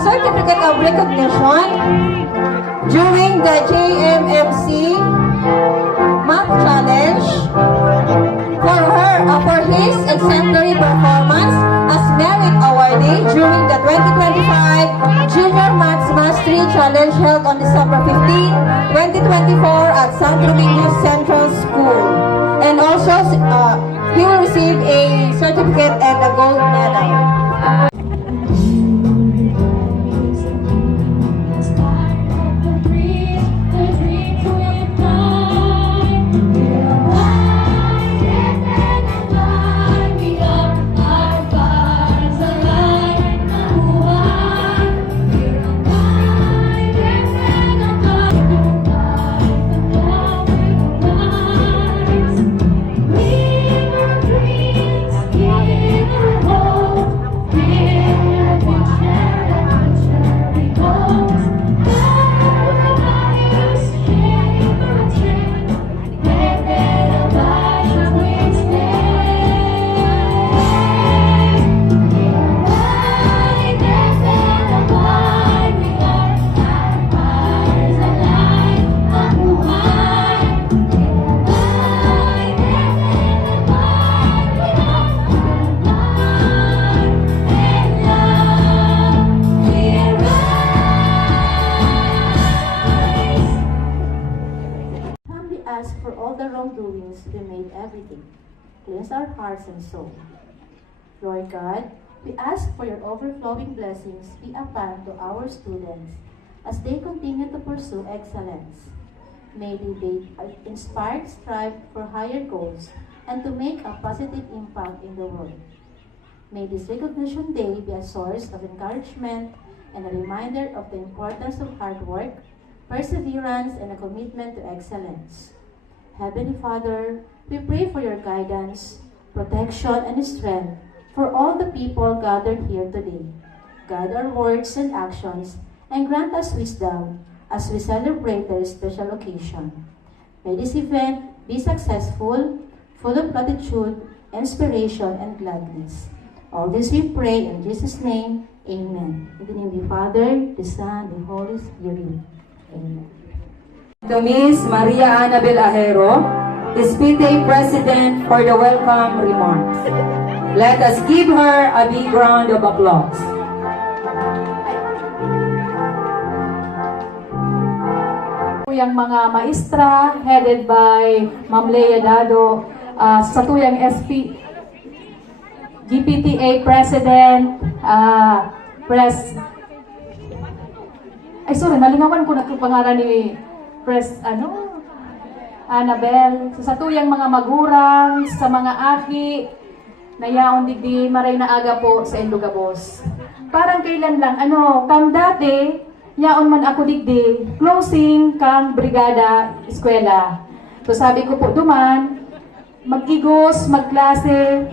certificate of recognition during the JMMC Math Challenge for his exemplary performance as merit awardee during the 2025 Junior Maths Mastery Challenge held on December 15, 2024 at San Domingo Central School. And also, he will receive a certificate and a gold medal. Ask for all the wrongdoings we made everything. Cleanse our hearts and soul. Lord God, we ask for your overflowing blessings be upon to our students as they continue to pursue excellence. May they be inspired, strive for higher goals, and to make a positive impact in the world. May this recognition day be a source of encouragement and a reminder of the importance of hard work, perseverance, and a commitment to excellence. Heavenly Father, we pray for your guidance, protection, and strength for all the people gathered here today. Guide our words and actions, and grant us wisdom as we celebrate their special occasion. May this event be successful, full of gratitude, inspiration, and gladness. All this we pray in Jesus' name. Amen. In the name of the Father, the Son, and the Holy Spirit. Amen. To Ms. Maria Annabel Ajero, SPTA President, for the welcome remarks. Let us give her a big round of applause. Tuyang mga maestra, headed by Ma'am Lea Dado, sa tuyang GPTA President, nalingawan ko na pangalan ni Annabel. Sa tuyang mga magurang, sa mga aki, nayaon digdi maray na aga po sa Ilugabos. Parang kailan lang, kang dati, yaon man ako digdi, closing kang brigada eskwela. So sabi ko po duman, magigos, magklase,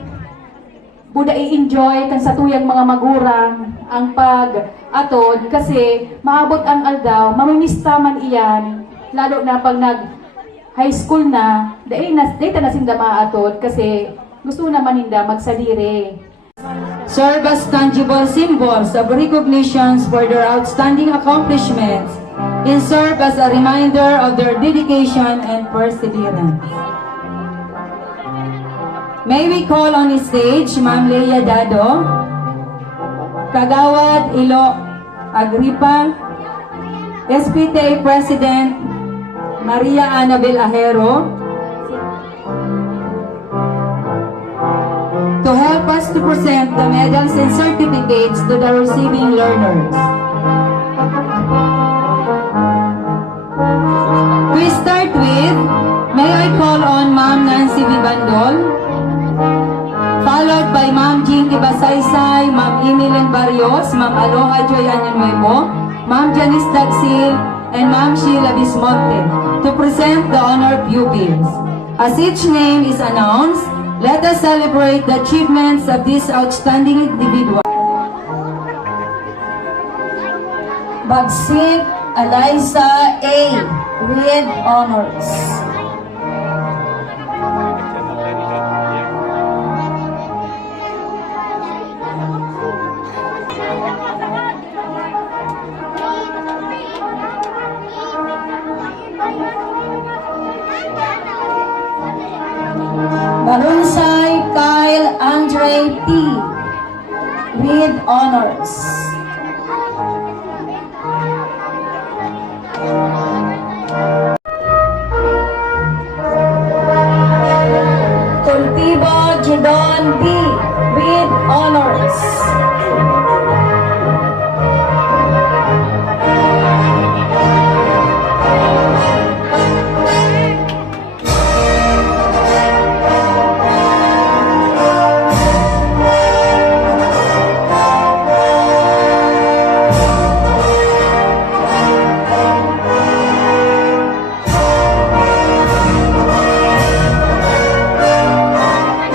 buda i-enjoy kan sa tuyang mga magurang ang pag-atod kasi maabot ang aldaw, mamimista man iyan, lalo na pag nag-high school na, dahil na sinda maatod kasi gusto naman ninda magsalire. Serve as tangible symbols of recognitions for their outstanding accomplishments and serve as a reminder of their dedication and perseverance. May we call on the stage Ma'am Lea Dado, Kagawad Ilo Agripa, SPTA President Maria Annabel Ajero, to help us to present the medals and certificates to the receiving learners. We start with, may I call on Ma'am Nancy Vivandol, followed by Ma'am Jinky Basaysay, Ma'am Inilen Barrios, Ma'am Aloha Joy Añanuevo, Ma'am Janice Dagsil, and Ma'am Sheila Bismonte to present the honored pupils. As each name is announced, let us celebrate the achievements of this outstanding individual. Bagsit Eliza A. with honors. Balunsay Kyle Andre P. with honors. Cultivo Jidon B. with honors.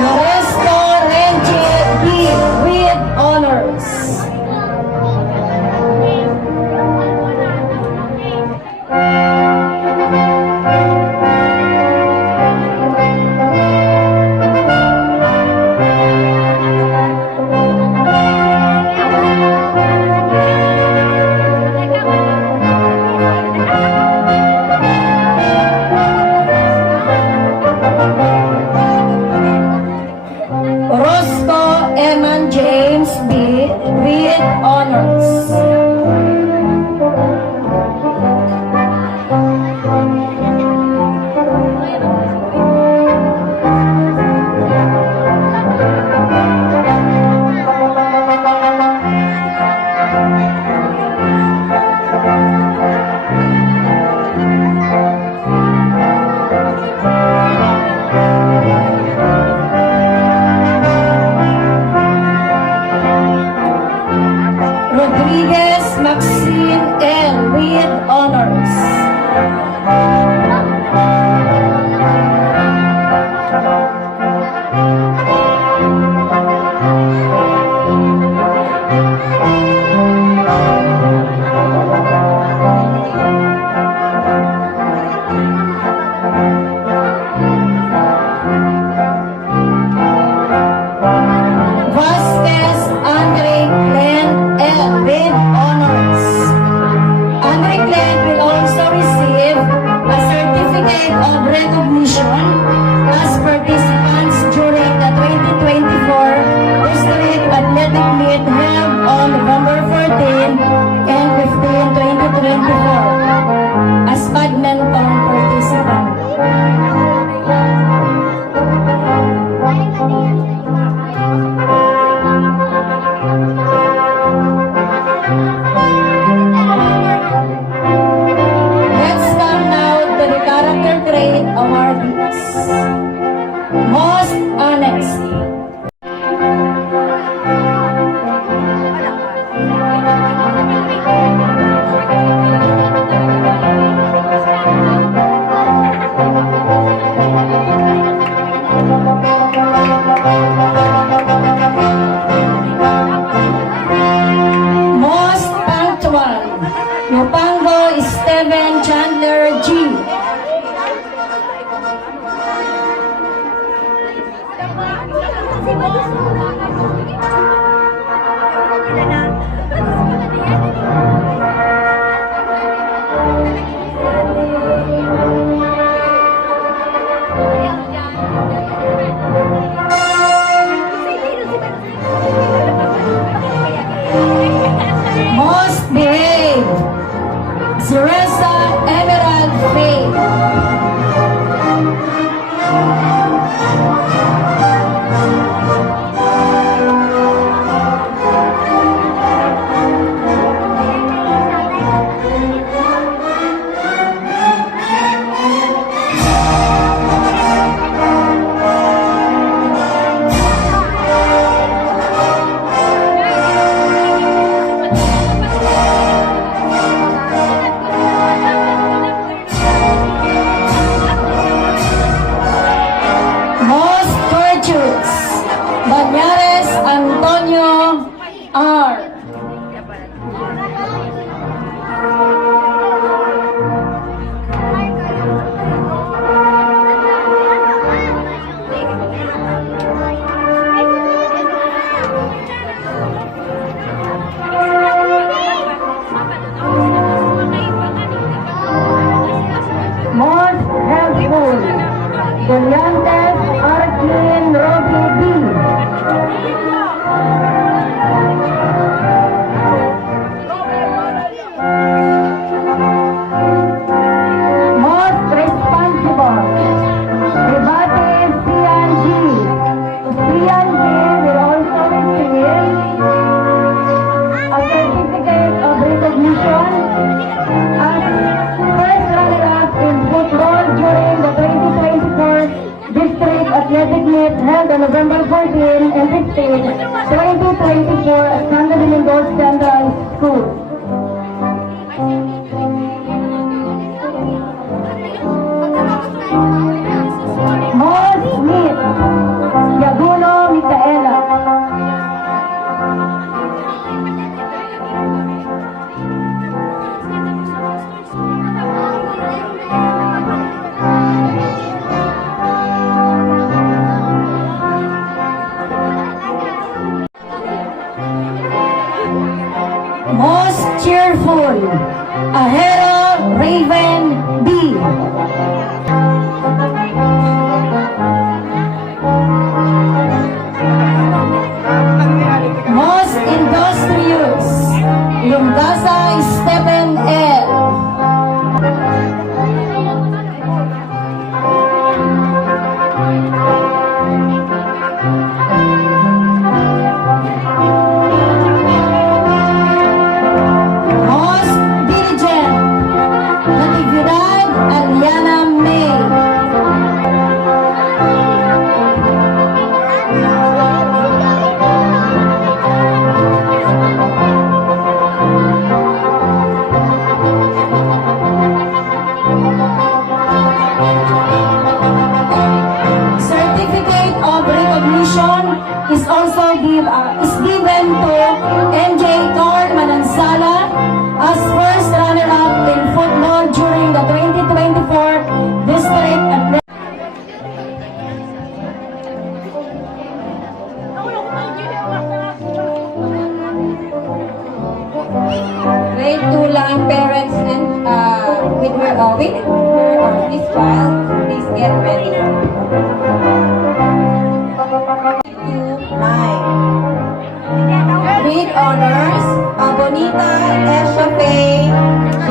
Loresco Renji B. with honors. Orozco Eman James B. with honors. Rodriguez Maxine L. with honors. Vasquez Andre Glenn L. with honors. Andre Glenn will also receive a certificate of recognition as participants during the 2024 District Athletic Meet held on November 14 and 15, 2024 as badminton participant. Let's come now to the character trait awardees. Most honest. Most punctual. Yupango Steven Chandler G. Most behaved. Zeresa Emerald Most cheerful, Ahero Raven B. Most industrious, Lungasa Stephen L. Most diligent, Natividad Aliana May. Certificate of recognition is also given to MJ Tor Manansala as first runner-up in football during the 2024 District Athletic. Grade 2 lang parents and with her or this child, please get ready. 9. Read honors, Bonita Eshafe J.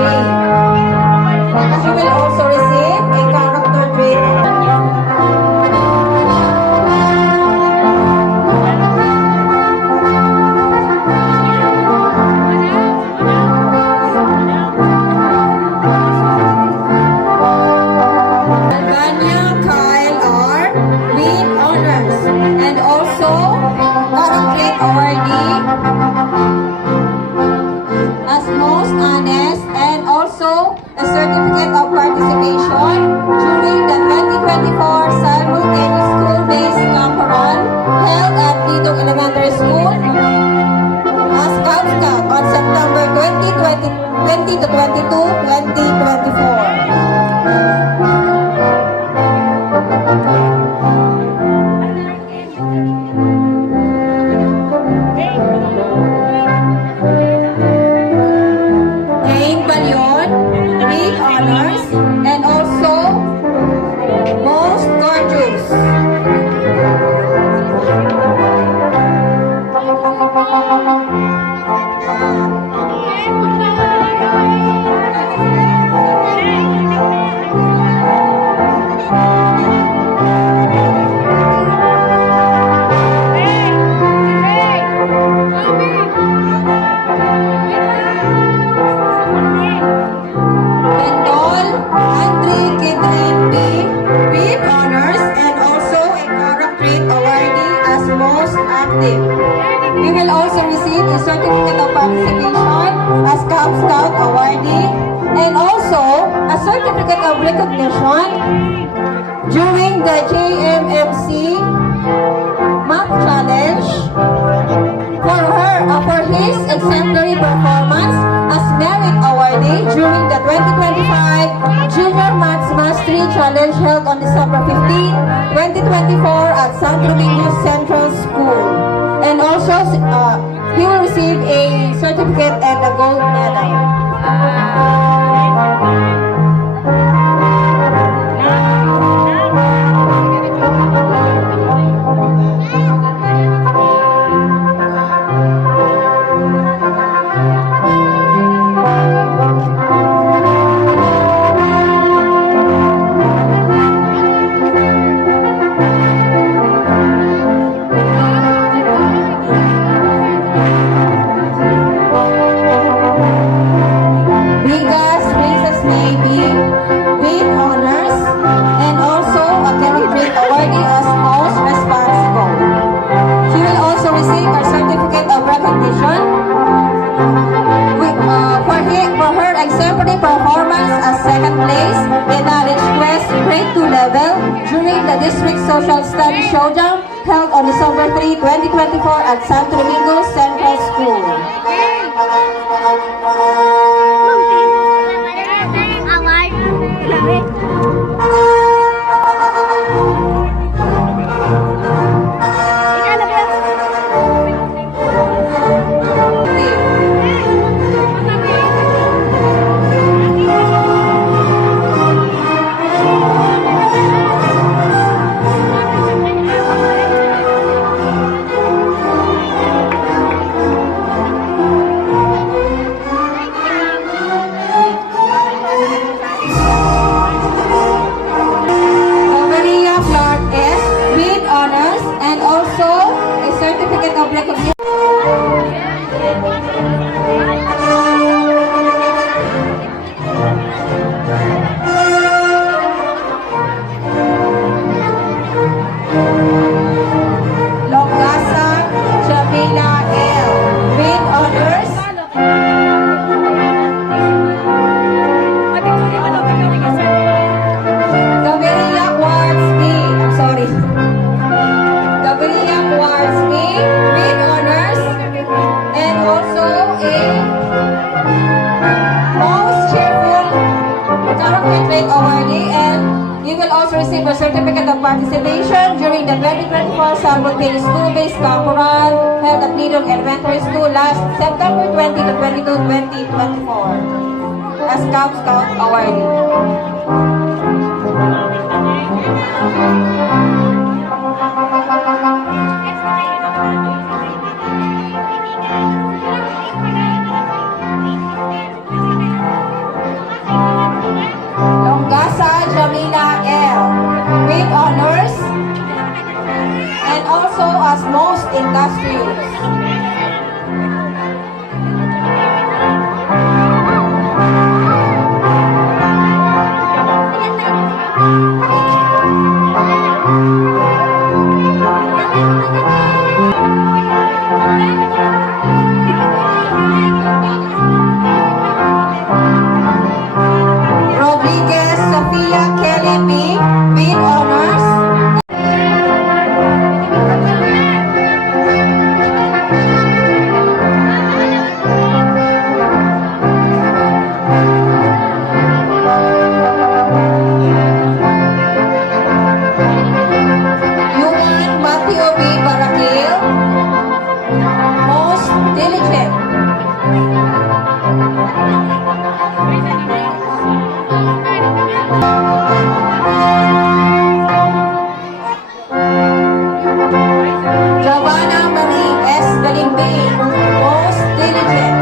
She will also receive a character trait. Albania Kyle R. Read honors and also character awardee as most honest and also a certificate of participation during the 2024 simultaneous school-based camp-run held at Lidong Elementary School as Scout Scout on September 20 to 22, 2024. Ain Balyon, read honors, and also most gorgeous. Bendol, Andre Kidrin B, read honors, and also a character awardee as most active. We will also receive a certificate of participation as Camp Scout awardee and also a certificate of recognition during the JMMC Math Challenge for his exemplary performance as merit awardee during the 2025 Junior Maths Mastery Challenge held on December 15, 2024 at San Domingo Central School. And also, he will receive a certificate and a gold medal. Bigas Princess Maybe with honors and also a celebrate awardee as most responsible. She will also receive a certificate of recognition for her exemplary performance as second place in Knowledge Quest Grade 2 level during the District Social Studies Showdown held on December 3, 2024 at Santo Domingo Central School. participation during the 2024 Salmon Bay School-Based Camporan held at Lidong Elementary School last September 20 to 22, 2024 as Scout Awardee. Longasa Jamila L. with honors and also as most industrious. Rodriguez Sofia Kelly B. with honors. Yuan Matthew B. Barakil, most diligent. Giovanna Marie S. Galimbing, most diligent.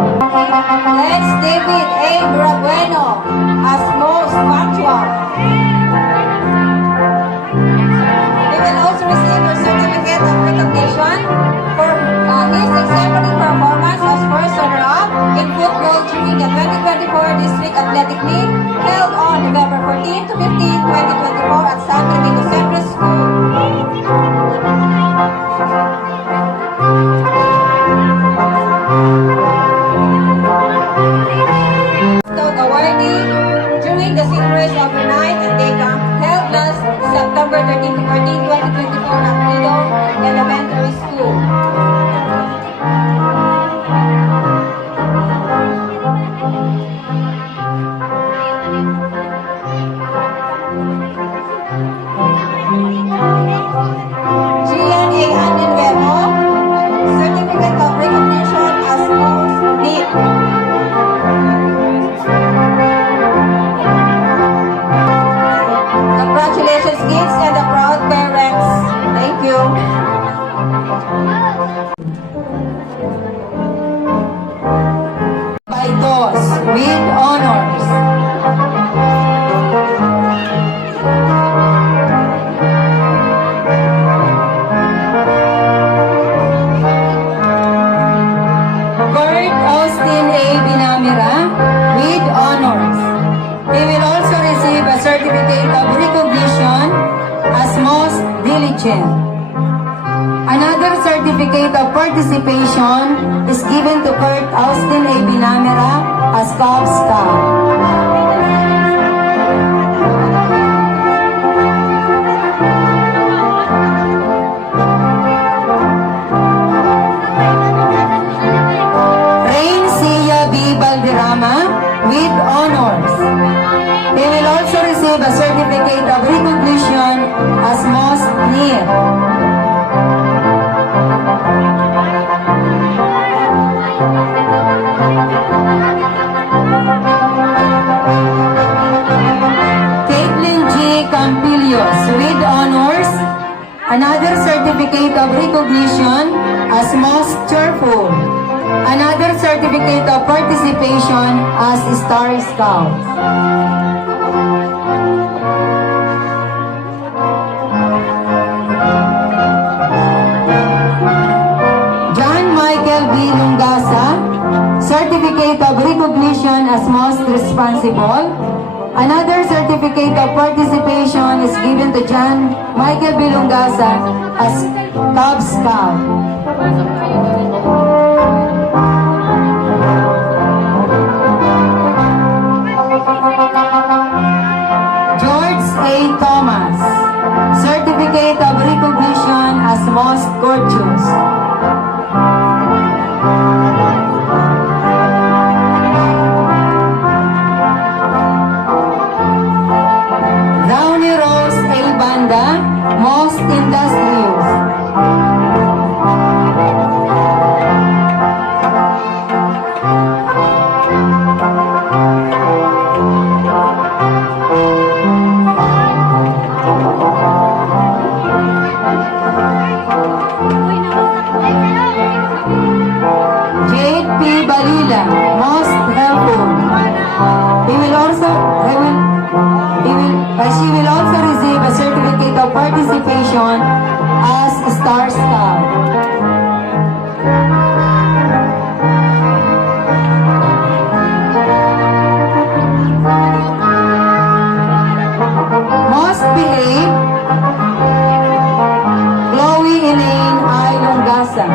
Let's David A. Brabueno as most punctual. He will also receive a certificate of recognition for his exemplary performance as first runner-up in football during the 2024 District Athletic League held on November 14 to 15, 2024 at San Benito Central School. Scout awardee during the Synchronous Overnight and Day Camp held last September 13 to 14, 2024 at Lidong Elementary School. Gian A. Aninwemo, Certificate of Recognition as most neat. Congratulations, kids and the proud parents. Thank you. Baitos with honors. Kurt Austin A. Binamira with honors. He will also receive a certificate of recognition as most diligent. Another certificate of participation is given to Kurt Austin A. Binamira as Cub Scout. Rain Sia B. Valderrama with honors. He will also receive a certificate of recognition as most near. Caitlin G. Campilios with honors. Another certificate of recognition as most cheerful. Another certificate of participation as Star Scout. John Michael B. Lungasa, certificate of recognition as most responsible. Another certificate of participation is given to John Michael Bilongasa as Cub Scout. George A. Thomas, certificate of recognition as most courteous. Brownie Rose A. Banda, most industrious. Jade P. Balila, most helpful. She will also receive a certificate of participation as Star Scout. Most behaved, Chloe Elaine I. Longasa.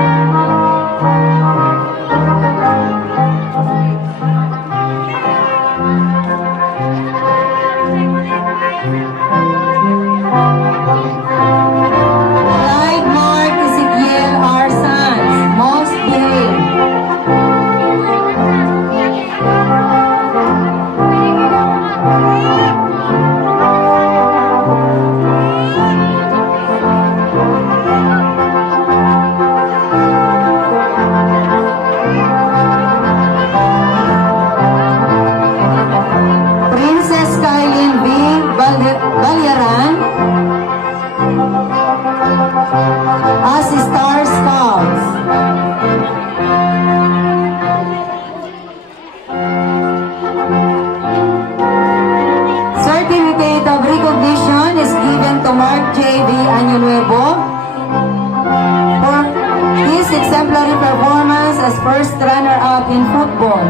Clyde Mark Ezekiel R. Sanz, most behaved. Princess Kylin B. Balyaran as Star Scouts. Certificate of recognition is given to Mark J.V. Año Nuevo for his exemplary performance as first runner-up in football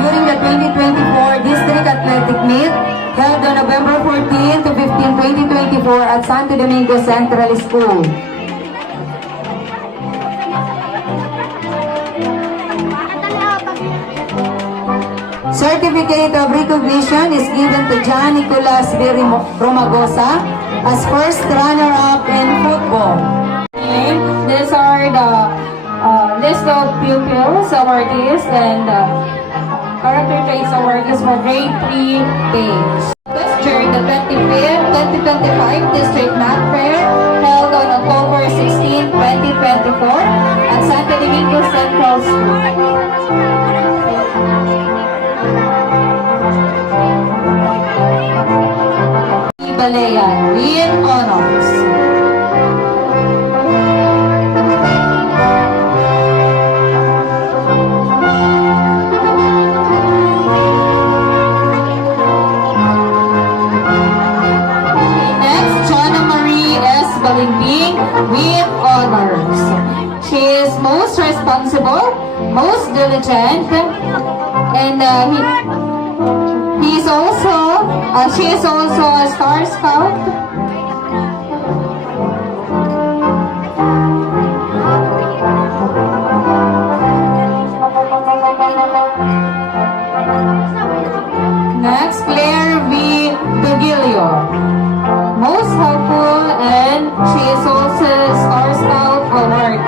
during the 2024 District Athletic Meet held on November 14 to 15, 2024 at Santo Domingo Central School. Certificate of recognition is given to John Nicolas B. Romagosa as first runner-up in football. These are the list of pupils, awardees, and character traits awardees for grade 3A. During the 25th, 2025 District Math Fair held on October 16, 2024 at Santo Domingo Central School. Balayan with honors. Next, Jonna Marie S. Balimbing with honors. She is most responsible, most diligent, and she is also a Star Scout. Next, Claire V. Dugilio, most helpful, and she is also a Star Scout award.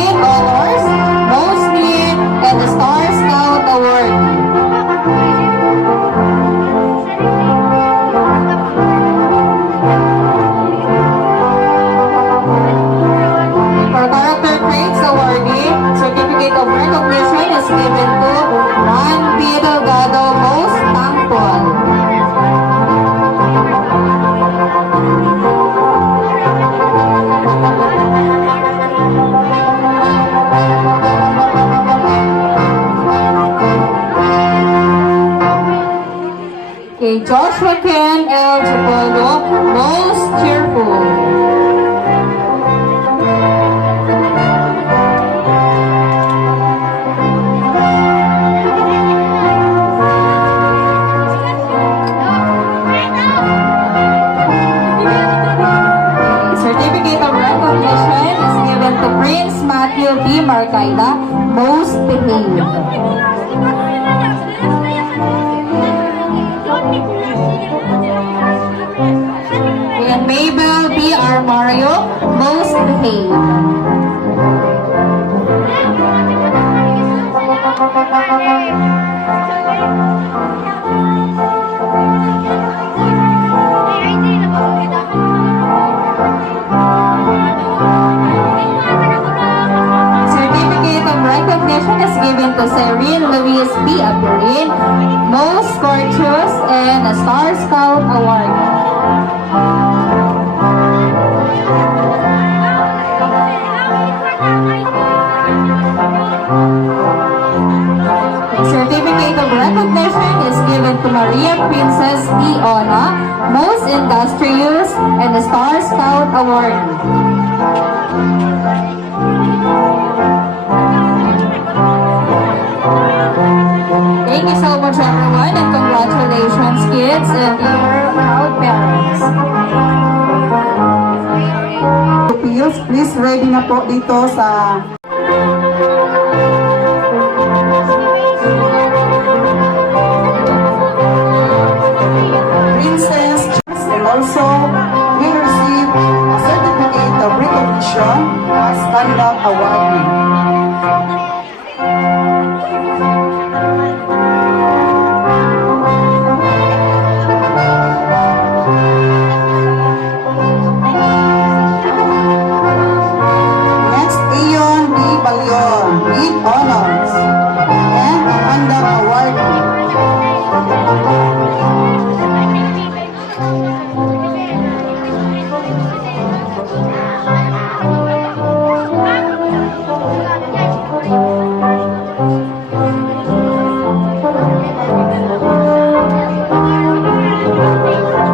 with honors, mostly, and the Star Scout Award. For character traits awardee, certificate of recognition is given to Juan P. Delgado, most thankful. Okay, Joshua Ken L. Chipolo, most cheerful. Certificate of recognition is given to Prince Matthew B. Marcaida, most behaved. And Mabel B. R. Mario, most behaved. Certificate of recognition is given to Serene Luis B. Apurin, most courteous, and a Star Scout Award. Certificate of recognition is given to Maria Princess D. Ona, most industrious, and the Star Scout Award. Thank you so much, everyone, and congratulations, kids, and your proud parents. Pupils, please ready na po dito sa Princess and also will receive a certificate of recognition as Conduct Awardee. Next, Ayon B. Balyon with honors and a Conduct Awardee.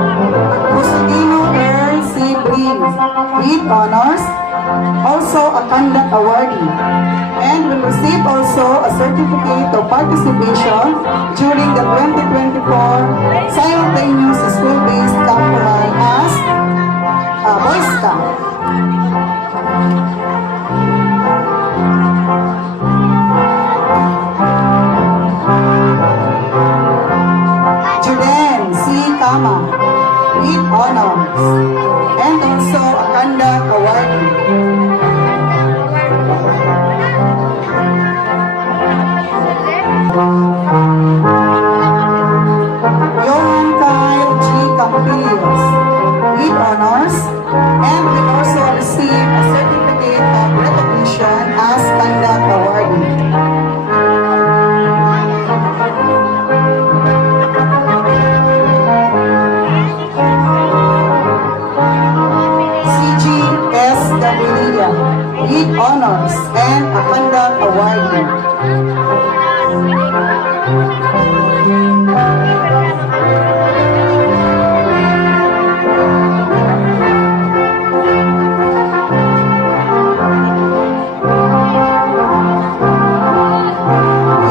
Busudino Earl C. Breeze with honors, also a Conduct Awardee, and will receive also a certificate of participation during the 2024 simultaneous school-based temporal as a Boy Scout. Juden C. Kama with honors and also a Conduct Awardee. Johan Kyle G. Campillos with honors and will also receive a certificate of recognition as Conduct Awardee. CG S. Gaviria with honors and a Conduct Awardee.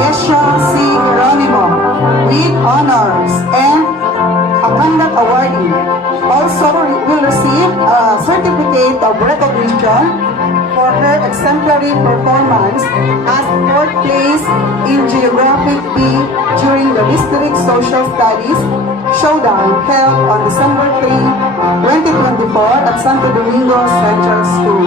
Yesha C. Geronimo with honors and a Conduct Awardee. Also will receive a certificate of recognition for her exemplary performance as fourth place in Geographic B during the District Social Studies Showdown held on December 3, 2024 at Santo Domingo Central School.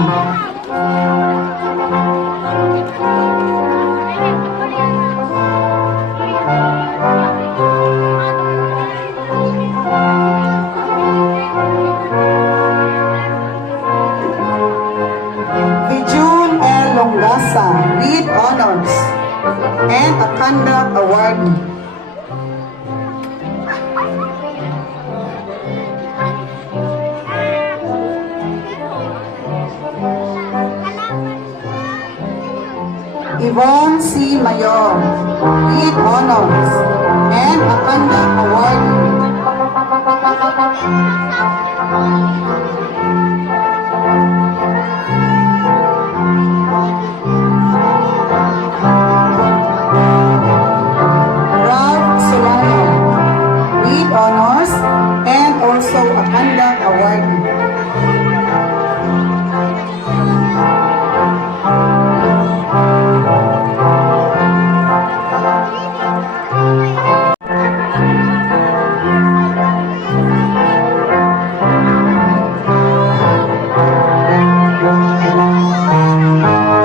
Longasa with honors and a conduct award. Yvonne C. Mayor with honors and a conduct award. Ralph Solano with honors and also a conduct award.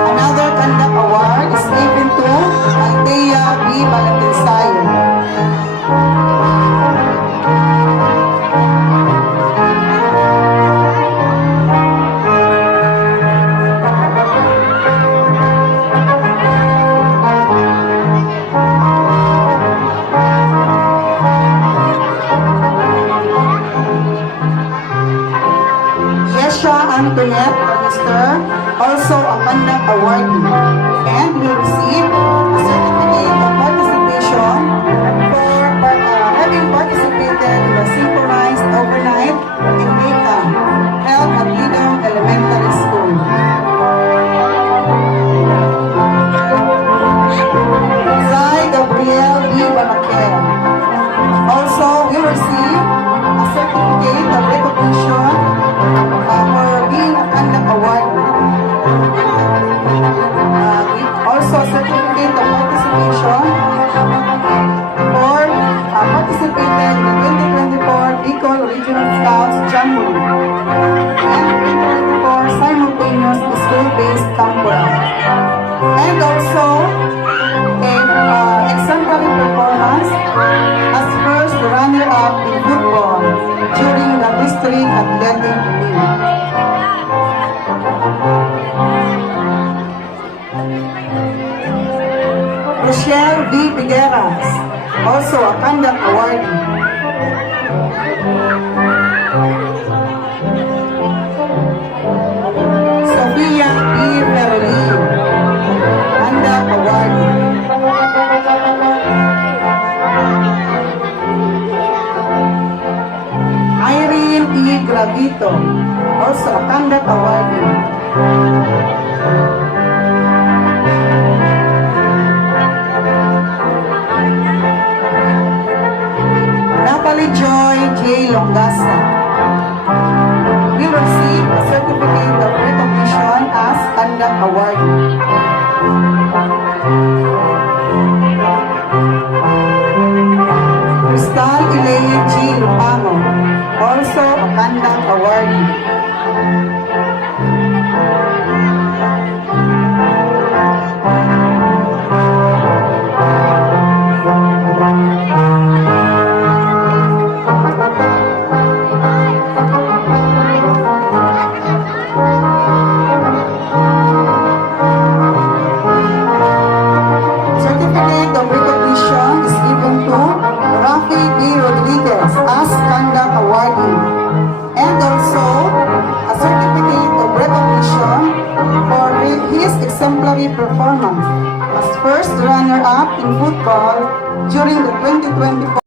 Another conduct award is given to Althea B. Valentinsayo. Yesha Antoinette Magister, also a conduct awardee, and will receive a certificate of participation for having participated in the synchronized overnight in Macon, held at Lidom Elementary School. Zai Gabriel E. Banaquera also will receive a certificate of recognition for being a conduct awardee. Also a certificate of participation for participated in the 2024 Bicol Regional Scouts Jamboree and 2024 simultaneous school-based campura. And also a exemplary performance as first runner-up in football during the district athletic meet. Rochelle V. Figueras, also a conduct awardee. Sophia B. Ferolin, conduct awardee. Irene E. Gravito, also a conduct awardee. Natalie Joy J. Longasa will receive a certificate of recognition as conduct awardee. Crystal Elaine G. Lupango, also a conduct awardee. Certificate of recognition is given to Rafi D. Rodriguez as conduct awardee, and also a certificate of recognition for his exemplary performance as first runner-up in football during the 2024.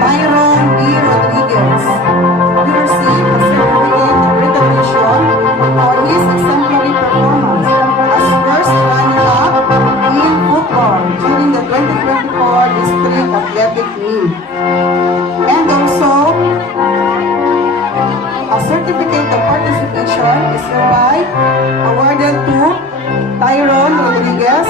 Byron B. Rodriguez will receive a certificate of recognition for his exemplary performance as first runner-up in football during the 2024 district athletic meet. And also, a certificate of participation is hereby awarded to Tyrone Rodriguez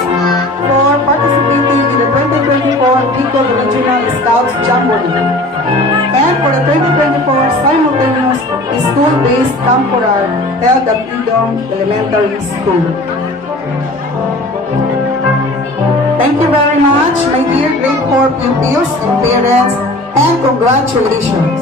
for participating in the 2024 Bicol Regional Scouts Jamboree and for the 2024 simultaneous school-based campura held at Lidom Elementary School. Thank you very much, my dear grade 4 pupils and parents, and congratulations.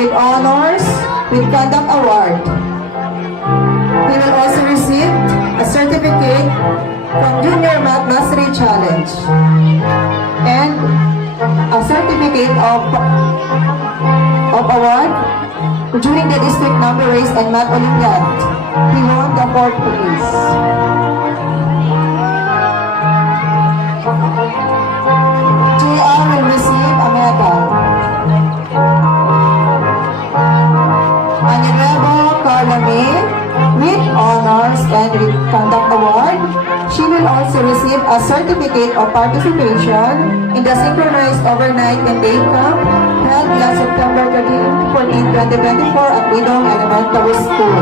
with honors with conduct award. He will also receive a certificate from Junior Math Mastery Challenge and a certificate of award during the district number race and math Olympiad. He won the 4th place. JR will receive a medal. Honorable Carla May with honors and with conduct award. She will also receive a certificate of participation in the synchronized overnight and day camp held last September 13, 14, 2024 at Lidong Elementary School.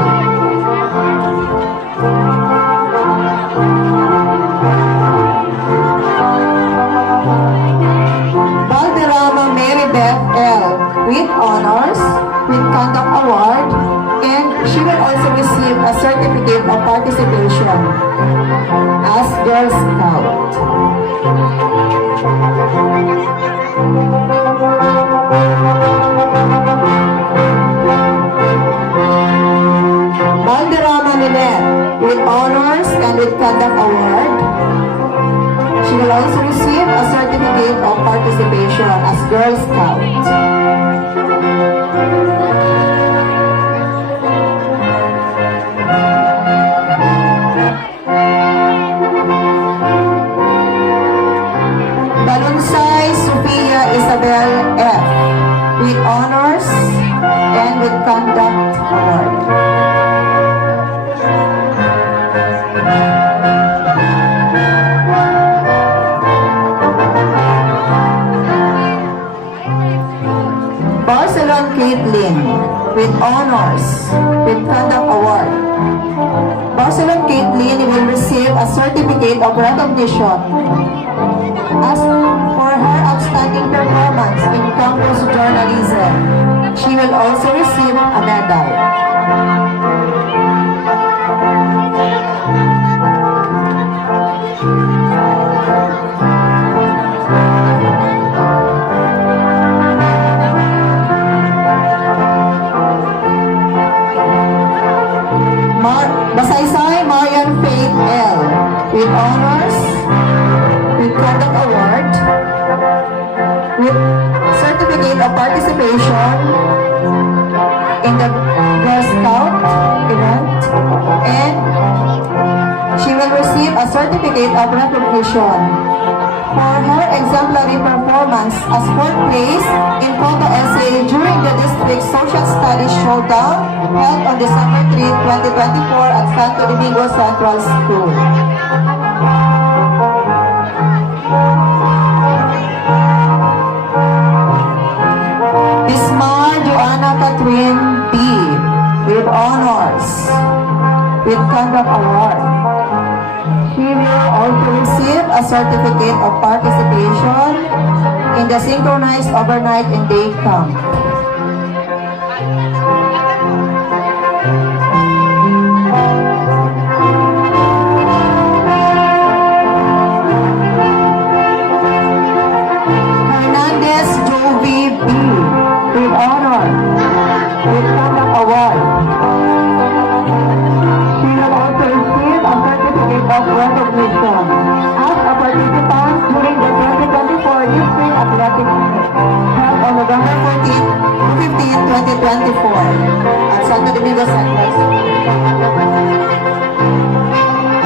Valderrama Mary Beth L. with honors, with conduct award, and she will also receive a certificate of participation as Girl Scout. Valderrama Lynette with honors and with conduct award. She will also receive a certificate of participation as Girl Scout. Balunsay Sophia Isabel F. with honors and with conduct award. Barcelon Caitlin with honors with conduct award. Barcelon Caitlin will receive a certificate of recognition as for her outstanding performance in campus journalism. She will also receive a medal. Basaysay Marian Faith L. with honors, with conduct award, with certificate of participation in the Girl Scout event, and she will receive a certificate of recognition for her exemplary performance as 4th place in photo essay during the district social studies showdown held on December 3, 2024 at Santo Domingo Central School. Bismar Joanna Catherine B. with honors, with conduct award. She will also receive a certificate of participation in the synchronized overnight and day camp. Hernandez Jovi B. with honor, with conduct award. She will also receive a certificate of recognition as a participant during the 2024 District Athletic Meet held on November 14 to 15, 2024 at Santo Domingo Central.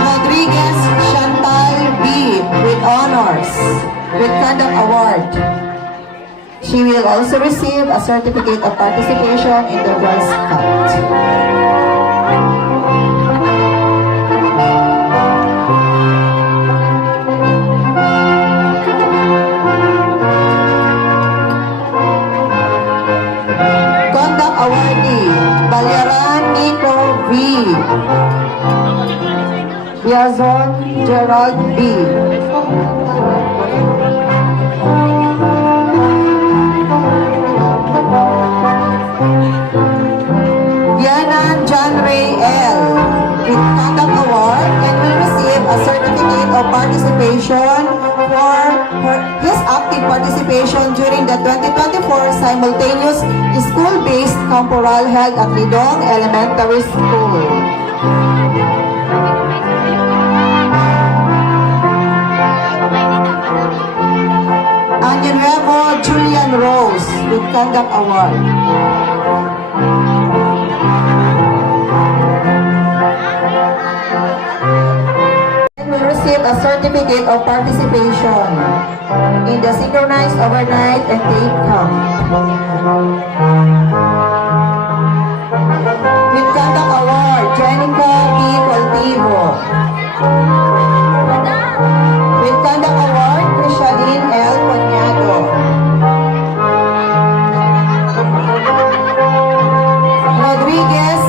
Rodriguez Chantal B. with honors, with conduct award. She will also receive a certificate of participation in the Girl Scout. Conduct awardee, Balearan Nico V. Biazon Gerald B. Diana John Ray L. with Conduct Award and will receive a certificate of participation for his active participation during the 2024 simultaneous school-based camporal held at Lidong Elementary School. Onion Nuevo Julian Rose with Conduct Award. And will receive a certificate of participation in the synchronized overnight and day camp. With Conduct Award, Jenica B. Coltivo. With Conduct Award, Cristialine L. Conyado. Rodriguez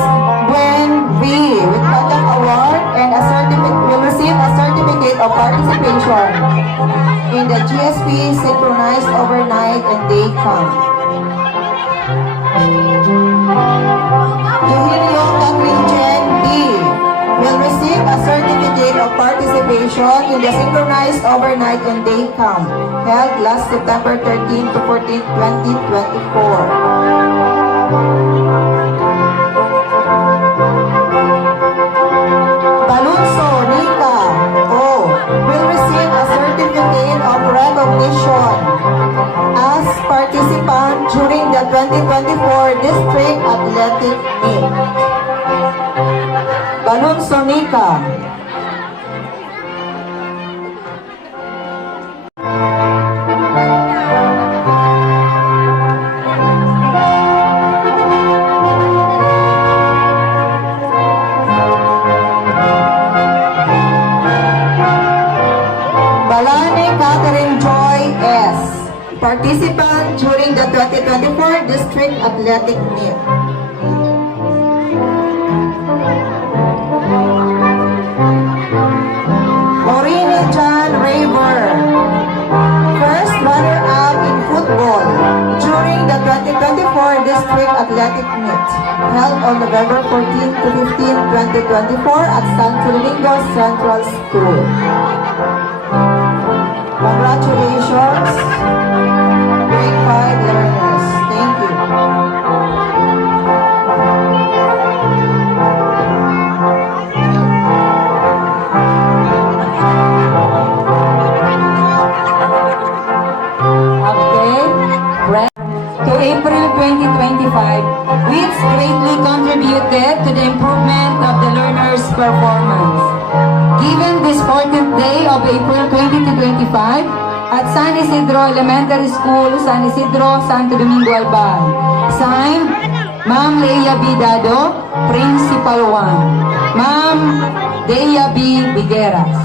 Buen V. With Conduct Award and a certificate will receive a certificate of participation in the GSP synchronized overnight and day camp. Eugenio Cagrijen B. will receive a certificate of participation in the synchronized overnight and day camp held last September 13 to 14, 2024. Balunso Nika O. will receive a certificate of recognition as participant during the 2024 District Athletic Meet. Balunso Nika. Balane Catherine Joy S. Participant during the 2024 District Athletic Meet. Maureen John Raver. First runner-up in football during the 2024 District Athletic Meet held on November 14 to 15, 2024 at San Fernando Central School. Congratulations, grade 5 learners. Thank you. Okay, to April 2025, which greatly contributed to the improvement of the learners' performance. Given this 14th day of April 2025 at San Isidro Elementary School, San Isidro, Santo Domingo, Albay. Signed, Ma'am Leia B. Dado, Principal 1. Ma'am Deia B. Bigueras.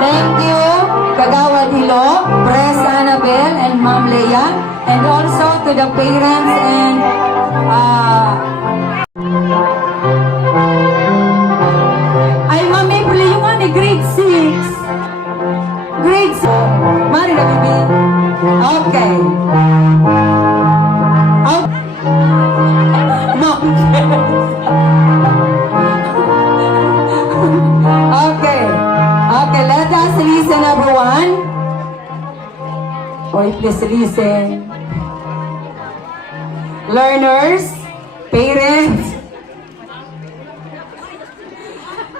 Thank you, Kagawad Hilo, Pres Annabel, and Ma'am Leia, and also to the parents and ay, Ma'am April, yung ano, grade 6. Grade 6. Mari na, baby. Okay. No. Okay. Okay, let us listen, everyone. Oh, please listen. Learners, parents,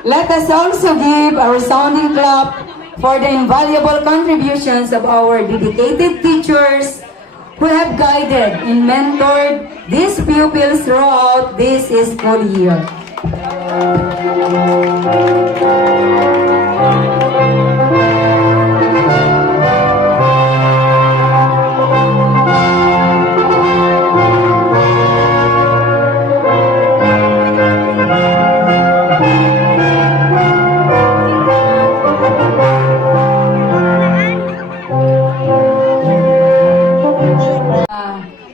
let us also give a resounding clap for the invaluable contributions of our dedicated teachers who have guided and mentored these pupils throughout this school year.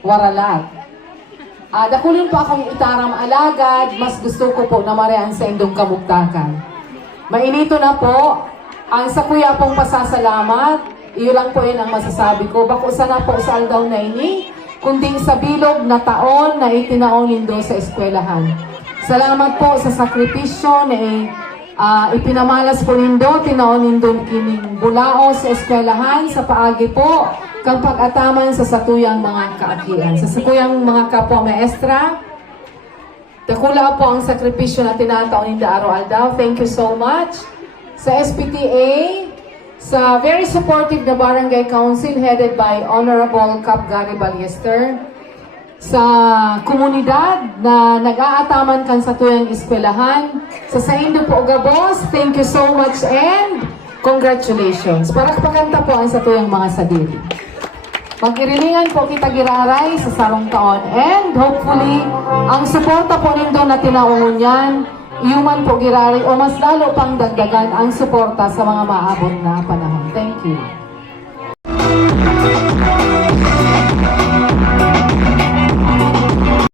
Waralag. Dakulin po akong itaram alagad, mas gusto ko po na marian sa indong kamugtakan. Mainito na po, ang sa kuya pong pasasalamat, iyo lang po yun ang masasabi ko. Bako sana po sa aldaw na ini, kundi sa bilog na taon na itinaon nindo sa eskwelahan. Salamat po sa sakripisyo na ipinamalas po nindo, tinaon nindo kining bulao sa eskwelahan, sa paagi po, kang pag-ataman sa satuyang mga kaakian. Sa satuyang mga kapwa maestra, dakula po ang sakripisyo na tinataon ninda araw-aldaw. Thank you so much. Sa SPTA, sa very supportive na Barangay Council headed by Honorable Cap Gary Ballester, sa komunidad na nag-aataman kan sa tuyang eskwelahan, sa Saindo po Ugabos, thank you so much and congratulations. Parakpakanta po ang sa tuyang mga sadili. Magiriningan po kita giraray sa sarong taon and hopefully ang suporta po nindo na tinaungon yan, iyuman po giraray o mas lalo pang dagdagan ang suporta sa mga maabot na panahon. Thank you.